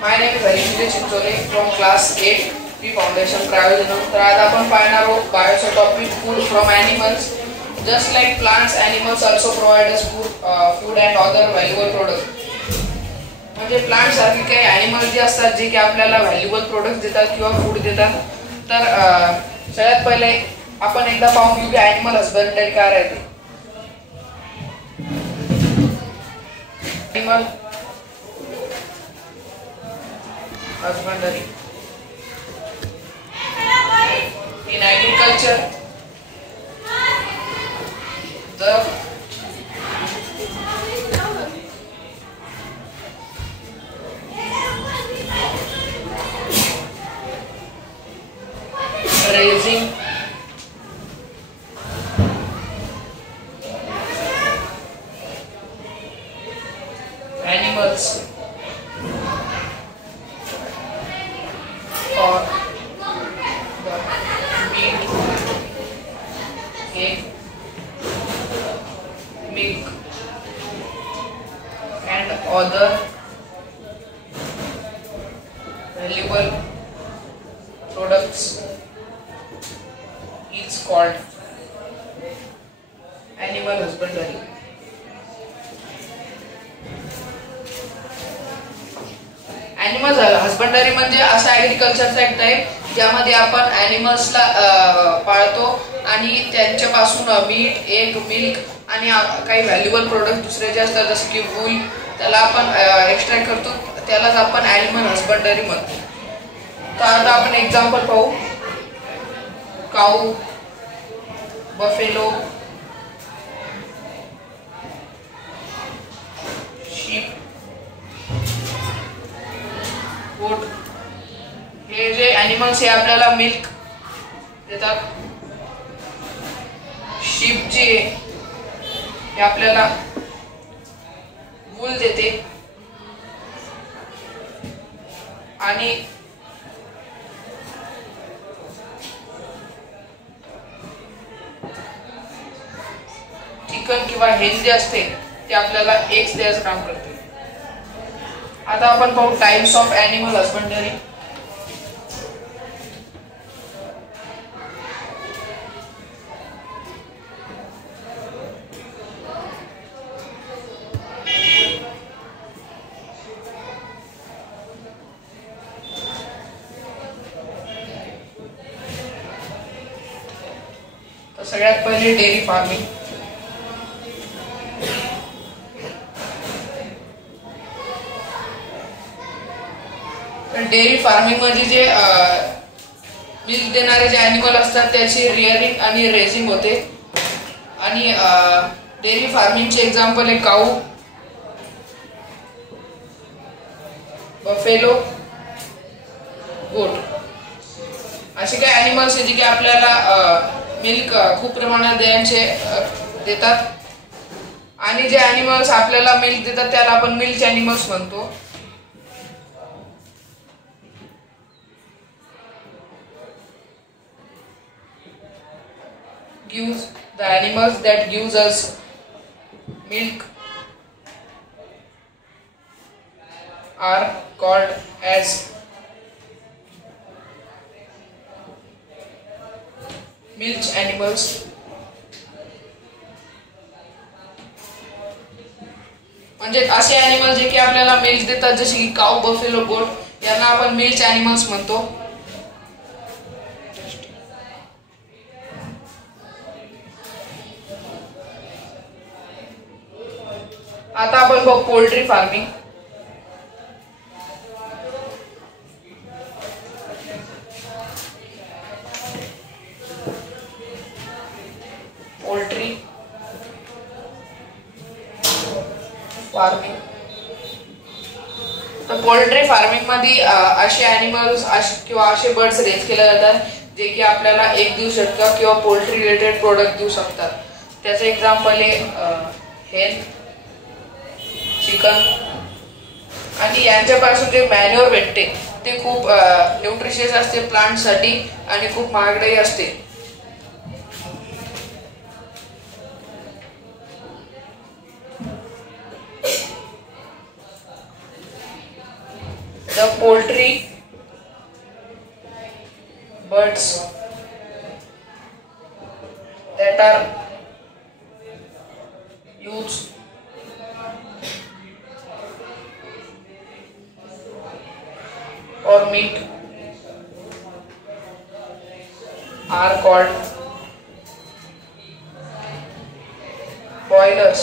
My name is Harish Chichole from class 8 Pre Foundation Prayojanam. तर आज आपण पाहणार आहोत बायोचा topic food from animals. Just like plants, animals also provide us food and other valuable products. म्हणजे प्लांट सारखे काही ॲनिमल्स जे असतात जे की आपल्याला व्हॅल्युएबल प्रोडक्ट्स देतात किंवा फूड देतात. तर सगळ्यात पहिले आपण एकदा पाहून घेऊ की ॲनिमल हसबंडरी काय राहते. Animal husbandry in agriculture, the raising animals or the meat, egg, milk and other valuable products is called animal husbandry. Animal husbandry म्हणजे असा ॲग्रिकल्चरचा एक टाईप ज्यामध्ये आपण ॲनिमल्सला पाळतो आणि त्यांच्यापासून मीट, एग, मिल्क आणि काही व्हॅल्युएबल प्रोडक्ट दुसरे जे असतात जसे की वूल त्याला आपण एक्स्ट्रॅक्ट करतो, त्यालाच आपण ॲनिमल हसबंडरी म्हणतो. तर आता आपण एक्झाम्पल पाहू. काऊ, बफेलो, शीप, गोट हे जे ॲनिमल्स हे आपल्याला मिल्क देतात. शीप जे हे आपल्याला वूल देते आणि चिकन किंवा हेन जे असते ते आपल्याला एग्स द्यायचं काम करते. आता आपण पाहू टाइप्स ऑफ ॲनिमल हसबंडरी. तर सगळ्यात पहिले डेअरी फार्मिंग. डेअरी फार्मिंग मध्ये जे मिल्क देणारे जे ॲनिमल असतात त्याची रिअरिंग आणि रेझिंग होते. आणि डेअरी फार्मिंगचे एक्झाम्पल आहे काऊ, बफेलो, गोट असे काही ॲनिमल्स आहे जे की आपल्याला मिल्क खूप प्रमाणात देतात. आणि जे ॲनिमल्स आपल्याला मिल्क देतात त्याला आपण मिल्क ॲनिमल्स म्हणतो. The animals that gives us milk are called as milk animals. म्हणजे असे ॲनिमल जे की आपल्याला मिल्क देतात जसे की काऊ, बफेलो, गोट यांना आपण मिल्क ॲनिमल्स म्हणतो. आता आपण बघू पोल्ट्री फार्मिंग. पोल्ट्री फार्मिंग तर पोल्ट्री फार्मिंग मध्ये असे ॲनिमल्स किंवा असे बर्ड्स रेज केले जातात जे की आपल्याला एग देऊ शकतात किंवा पोल्ट्री रिलेटेड प्रोडक्ट देऊ शकतात. त्याचं एक्झाम्पल आहे हेन, चिकन. आणि यांच्यापासून जे मॅन्युअर भेटते ते खूप न्यूट्रिशियस असते प्लांटसाठी आणि खूप महागडे असते. The poultry birds that are used for meat are called broilers.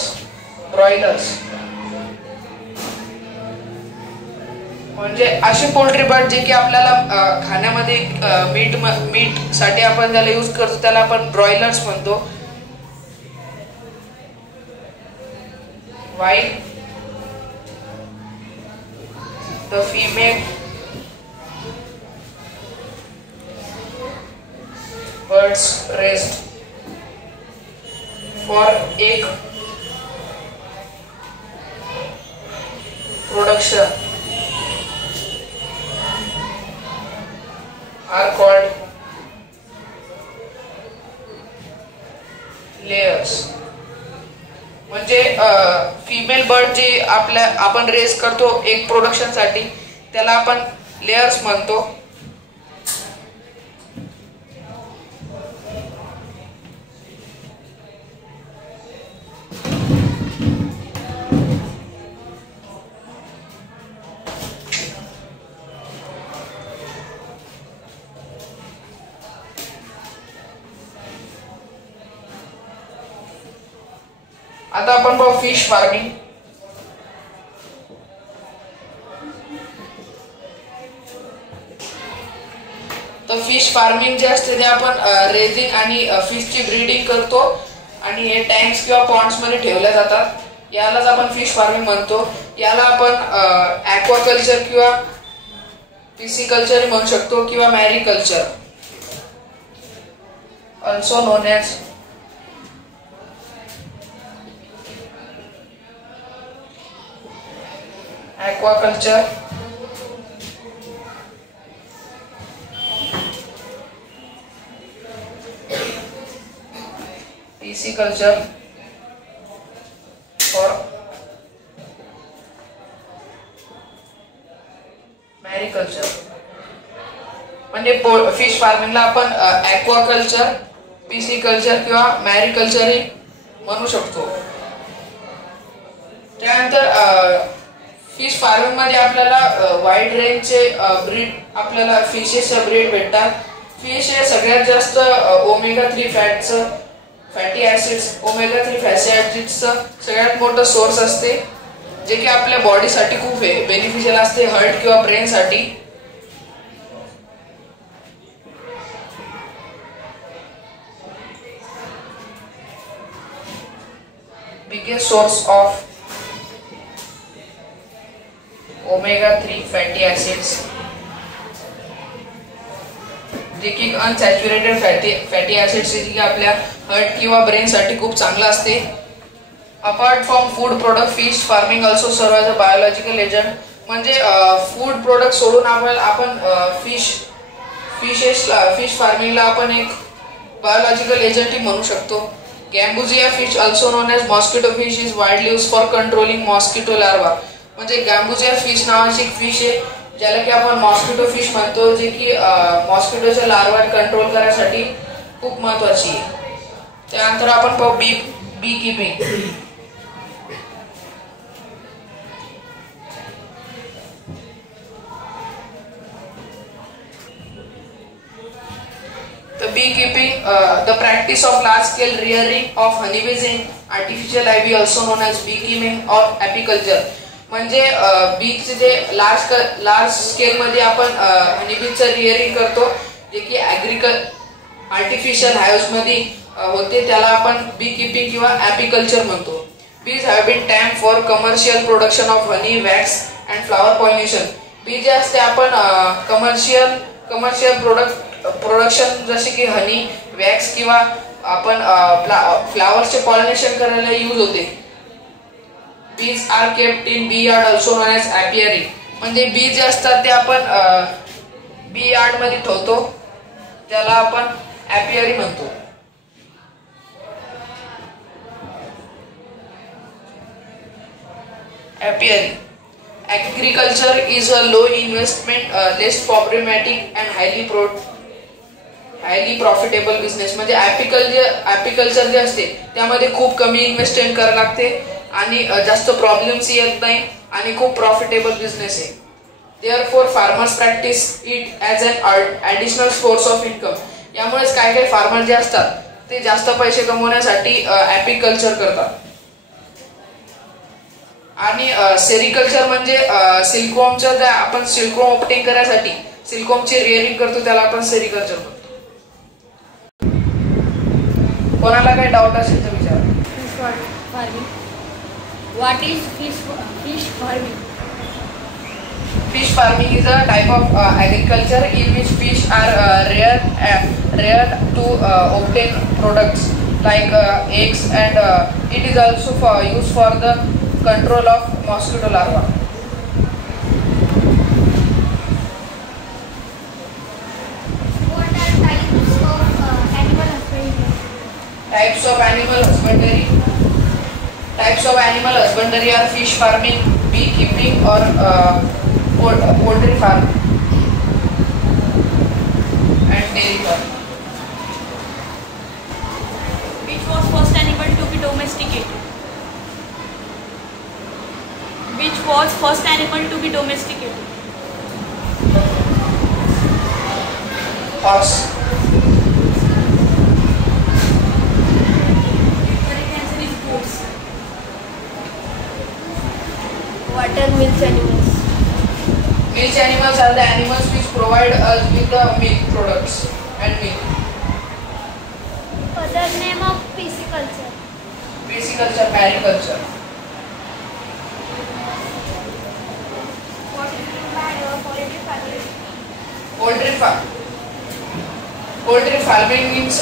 म्हणजे असे पोल्ट्री बर्ड जे की आपल्याला खाण्यामध्ये मीठ साठी आपण ज्याला यूज करतो त्याला आपण ब्रॉयलर्स म्हणतो. While the female birds raised for egg production are called layers. म्हणजे फिमेल बर्ड जे आपण रेस करतो एग प्रोडक्शन साठी त्याला आपण लेयर्स म्हणतो. आता आपण बघू फिश फार्मिंग. तर फिश फार्मिंग जे असते ते आपण रेझिंग आणि फिशची ब्रीडिंग करतो आणि हे टँक्स किंवा पॉन्ड्स मध्ये ठेवल्या जातात. यालाच आपण फिश फार्मिंग म्हणतो. याला आपण ॲक्वाकल्चर किंवा पिसिकल्चर म्हणू शकतो किंवा mariculture, also known as aquaculture, pisciculture or mariculture. म्हणजे फिश फार्मिंगला आपण ॲक्वाकल्चर, पिसिकल्चर किंवा मॅरिकल्चर म्हणू शकतो. त्यानंतर फिश फार्मिंग मध्ये आपल्याला वाईड रेंजचे ब्रीड आपल्याला फिशेसचे ब्रीड भेटतात. फिश हे सगळ्यात जास्त ओमेगा 3 फॅटी ऍसिड्स सगळ्यात मोठं सोर्स असते जे की आपल्या बॉडीसाठी खूप बेनिफिशियल असते, हार्ट किंवा ब्रेन साठी. Biggest source of omega 3 fatty acids जे की अनसॅच्युरेटेड फॅटी ऍसिड्स जे की आपल्या हार्ट किंवा ब्रेन साठी खूप चांगलं असते. Apart from food product fish farming also serve as a biological agent. म्हणजे फूड प्रोडक्ट सोडून आपण फिश फार्मिंगला आपण एक बायोलॉजिकल एजंट म्हणू शकतो. Gambusia fish also known as mosquito fish is widely use for controlling mosquito larva. म्हणजे गॅम्बुजिया फिश नावाची एक फिश आहे ज्याला की आपण मॉस्किटो फिश म्हणतो, जे की मॉस्किटोच्या लार्वा कंट्रोल करण्यासाठी खूप महत्वाची आहे. त्यानंतर आपण पाहू beekeeping. The beekeeping, the practice of large-scale rearing of honeybees in artificial ivy, also known as beekeeping or apiculture. म्हणजे बीच जे लार्ज स्केल मध्ये आपण हनीबीचं रिअरिंग करतो जे की आर्टिफिशियल हाईव्स मध्ये होते त्याला आपण बी कीपिंग किंवा ॲपिकल्चर म्हणतो. Bees have been tamed for commercial production of honey, wax and flower pollination. Bee जे असते आपण कमर्शियल प्रोडक्शन जसे की हनी, वॅक्स किंवा आपण फ्लावरचे पॉलिनेशन करायला यूज होते. Bees are kept in bee yard, also known as apiary. म्हणजे बी जे असतात ते आपण बी यार्ड मध्ये ठेवतो त्याला आपण ॲपियरी म्हणतो. ॲपियरी Agriculture is a low investment, less problematic and highly profitable business. म्हणजे ॲपिकल्चर जे असते त्यामध्ये खूप कमी इन्व्हेस्टमेंट करावं लागते आणि जास्त प्रॉब्लेम्स येत नाही आणि खूप प्रॉफिटेबल बिझनेस आहे. Therefore farmers practice it as an additional source of income. यामुळेच काही फार्मर जे असतात ते जास्त पैसे कमवण्यासाठी ॲपिकल्चर करतात. आणि सेरिकल्चर म्हणजे सिल्कवॉर्मचं आपण सिल्कवॉर्म ऑब्टेन करण्यासाठी सिल्कवॉर्मची रिअरिंग करतो त्याला आपण सेरिकल्चर म्हणतो. कोणाला काही डाऊट असेल तर विचारा. What is fish farming? Fish farming is a type of agriculture in which fish are reared to obtain products like eggs, and it is also used for the control of mosquito larvae. What are types of animal husbandry? Types of animal husbandry. Types of animal husbandry are fish farming, beekeeping, or poultry farming and dairy farming. Which was first animal to be domesticated? Which was first animal to be domesticated? Horse. Correct answer is goats. What are milk animals? Milk animals are the animals which provide us with the milk products and milk. Other name of pisciculture. Pisciculture, mariculture. What is meant by poultry farming? Poultry farming means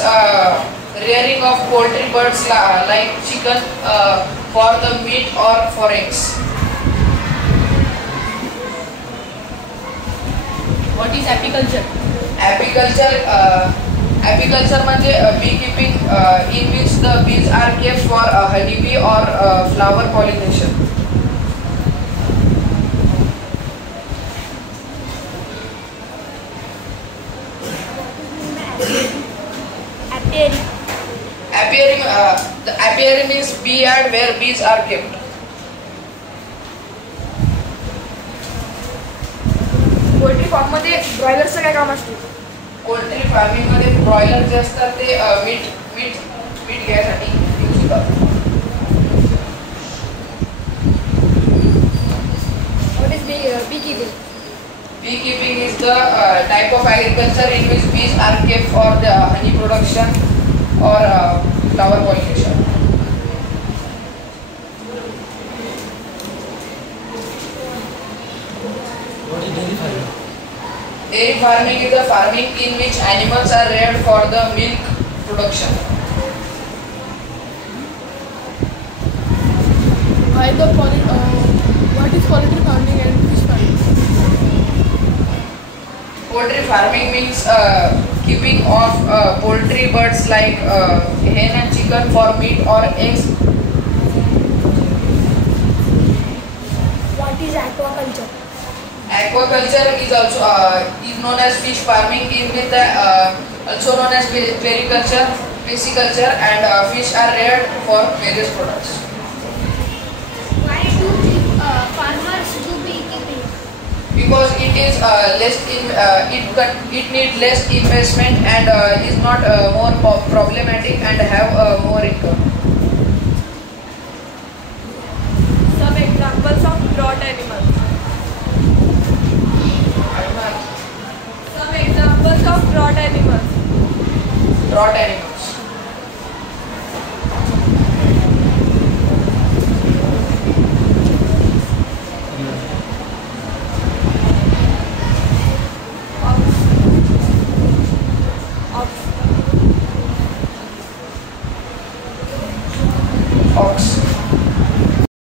rearing of poultry birds like chicken for the meat or for eggs. What is apiculture? Apiculture म्हणजे beekeeping in which the bees are kept for honeybee or flower pollination. Apiary. The apiary means bee yard where bees are kept. Poultry farm मध्ये ब्रॉयलरचं काय काम असते? Poultry farming मध्ये broiler जे असतात ते मीठ घ्यायसाठी यूज होतात. What is beekeeping? Beekeeping is the type of agriculture in which bees are kept for the honey production or flower pollination. What is dairy farming? Dairy farming is the farming in which animals are reared for the milk production. What is poultry farming and fish farming? Poultry farming means keeping of poultry birds like hen and chicken for meat or eggs. What is aquaculture? Aquaculture is also is known as fish farming, in which also known as periculture, pisciculture, and fish are reared for various products. Why do farmers do beekeeping? Because it is it needs less investment and is not more problematic and have more income. Some examples of draught animals. Some examples of draught animals. Draught animals.